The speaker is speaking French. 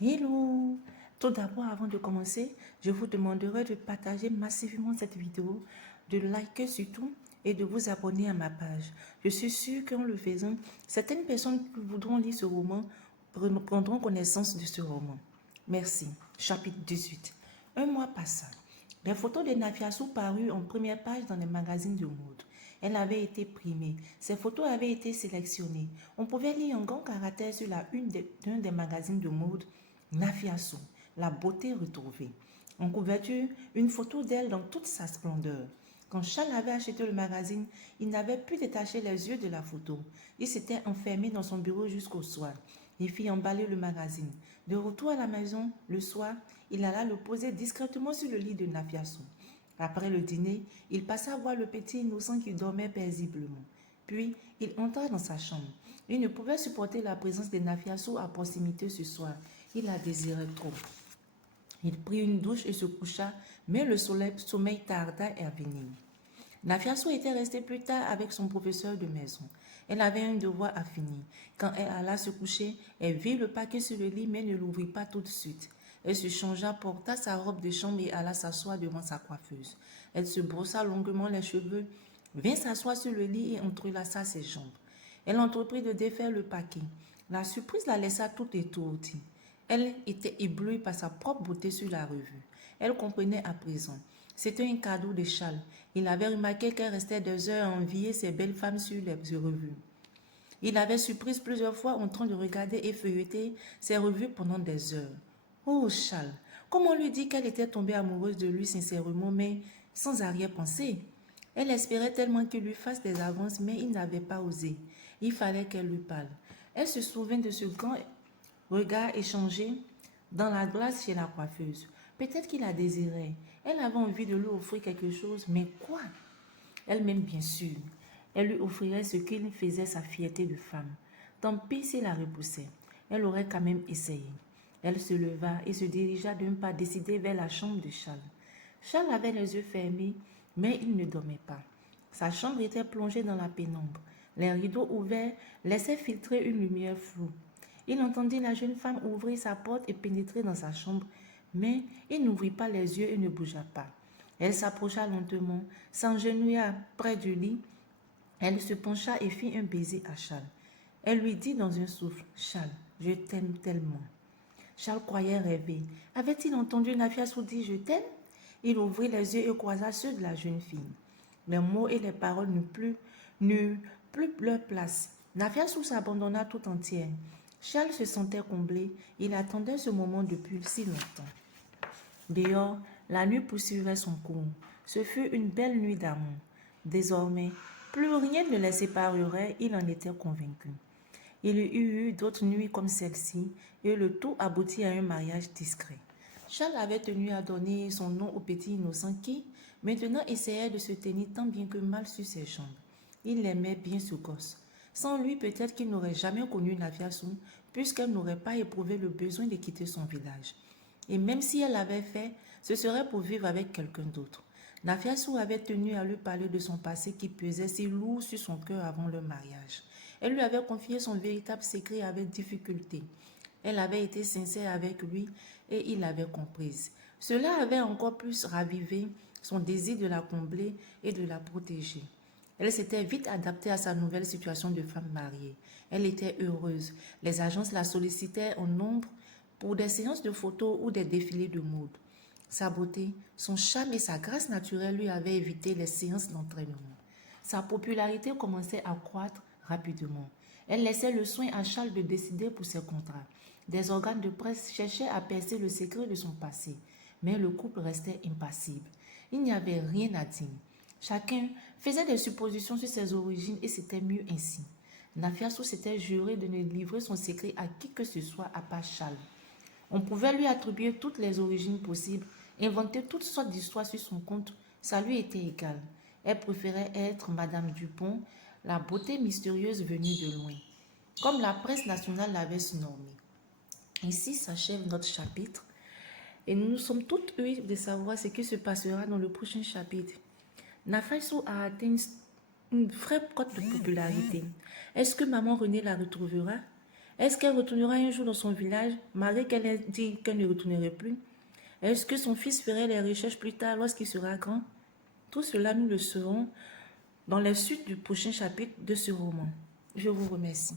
Hello! Tout d'abord, avant de commencer, je vous demanderai de partager massivement cette vidéo, de liker surtout et de vous abonner à ma page. Je suis sûre qu'en le faisant, certaines personnes qui voudront lire ce roman prendront connaissance de ce roman. Merci. Chapitre 18. Un mois passa. Les photos de Nafiassou parurent en première page dans les magazines de mode. Elle avait été primée. Ces photos avaient été sélectionnées. On pouvait lire en grand caractère sur la une d'un des magazines de mode Nafiassou, la beauté retrouvée. En couverture, une photo d'elle dans toute sa splendeur. Quand Charles avait acheté le magazine, il n'avait pu détacher les yeux de la photo. Il s'était enfermé dans son bureau jusqu'au soir. Il fit emballer le magazine. De retour à la maison, le soir, il alla le poser discrètement sur le lit de Nafiassou. Après le dîner, il passa voir le petit innocent qui dormait paisiblement. Puis, il entra dans sa chambre. Il ne pouvait supporter la présence de Nafiassou à proximité ce soir. Il la désirait trop. Il prit une douche et se coucha, mais le sommeil tarda à venir. Nafiassou était restée plus tard avec son professeur de maison. Elle avait un devoir à finir. Quand elle alla se coucher, elle vit le paquet sur le lit, mais ne l'ouvrit pas tout de suite. Elle se changea, porta sa robe de chambre et alla s'asseoir devant sa coiffeuse. Elle se brossa longuement les cheveux, vint s'asseoir sur le lit et entrelaça ses jambes. Elle entreprit de défaire le paquet. La surprise la laissa toute étourdie. Elle était éblouie par sa propre beauté sur la revue. Elle comprenait à présent. C'était un cadeau de Charles. Il avait remarqué qu'elle restait des heures à envier ces belles femmes sur les revues. Il l'avait surprise plusieurs fois en train de regarder et feuilleter ses revues pendant des heures. Oh Charles, comment lui dire qu'elle était tombée amoureuse de lui sincèrement, mais sans arrière-pensée? Elle espérait tellement qu'il lui fasse des avances, mais il n'avait pas osé. Il fallait qu'elle lui parle. Elle se souvint de ce grand regard échangé dans la glace chez la coiffeuse. Peut-être qu'il la désirait. Elle avait envie de lui offrir quelque chose, mais quoi? Elle-même, bien sûr. Elle lui offrirait ce qu'il faisait sa fierté de femme. Tant pis s'il la repoussait. Elle aurait quand même essayé. Elle se leva et se dirigea d'un pas décidé vers la chambre de Charles. Charles avait les yeux fermés, mais il ne dormait pas. Sa chambre était plongée dans la pénombre. Les rideaux ouverts laissaient filtrer une lumière floue. Il entendit la jeune femme ouvrir sa porte et pénétrer dans sa chambre, mais il n'ouvrit pas les yeux et ne bougea pas. Elle s'approcha lentement, s'agenouilla près du lit. Elle se pencha et fit un baiser à Charles. Elle lui dit dans un souffle, « Charles, je t'aime tellement. » Charles croyait rêver. Avait-il entendu Nafiassou dire « Je t'aime » Il ouvrit les yeux et croisa ceux de la jeune fille. Les mots et les paroles n'eurent plus leur place. Nafiassou s'abandonna tout entière. Charles se sentait comblé. Il attendait ce moment depuis si longtemps. Dehors, la nuit poursuivait son cours. Ce fut une belle nuit d'amour. Désormais, plus rien ne les séparerait, il en était convaincu. Il y eut d'autres nuits comme celle-ci, et le tout aboutit à un mariage discret. Charles avait tenu à donner son nom au petit innocent qui, maintenant, essayait de se tenir tant bien que mal sur ses jambes. Il l'aimait bien ce gosse. Sans lui, peut-être qu'il n'aurait jamais connu Nafiassou, puisqu'elle n'aurait pas éprouvé le besoin de quitter son village. Et même si elle l'avait fait, ce serait pour vivre avec quelqu'un d'autre. Nafiassou avait tenu à lui parler de son passé qui pesait si lourd sur son cœur avant leur mariage. Elle lui avait confié son véritable secret avec difficulté. Elle avait été sincère avec lui et il l'avait comprise. Cela avait encore plus ravivé son désir de la combler et de la protéger. Elle s'était vite adaptée à sa nouvelle situation de femme mariée. Elle était heureuse. Les agences la sollicitaient en nombre pour des séances de photos ou des défilés de mode. Sa beauté, son charme et sa grâce naturelle lui avaient évité les séances d'entraînement. Sa popularité commençait à croître rapidement. Elle laissait le soin à Charles de décider pour ses contrats. Des organes de presse cherchaient à percer le secret de son passé, mais le couple restait impassible. Il n'y avait rien à dire. Chacun faisait des suppositions sur ses origines et c'était mieux ainsi. Nafiassou s'était juré de ne livrer son secret à qui que ce soit à part Charles. On pouvait lui attribuer toutes les origines possibles, inventer toutes sortes d'histoires sur son compte, ça lui était égal. Elle préférait être Madame Dupont, la beauté mystérieuse venue de loin, comme la presse nationale l'avait surnommée. Ici s'achève notre chapitre et nous sommes toutes heureuses de savoir ce qui se passera dans le prochain chapitre. Nafiassou a atteint une vraie cote de popularité. Est-ce que maman Renée la retrouvera? Est-ce qu'elle retournera un jour dans son village, malgré qu'elle ait dit qu'elle ne retournerait plus? Est-ce que son fils ferait les recherches plus tard lorsqu'il sera grand? Tout cela, nous le saurons dans la suite du prochain chapitre de ce roman. Je vous remercie.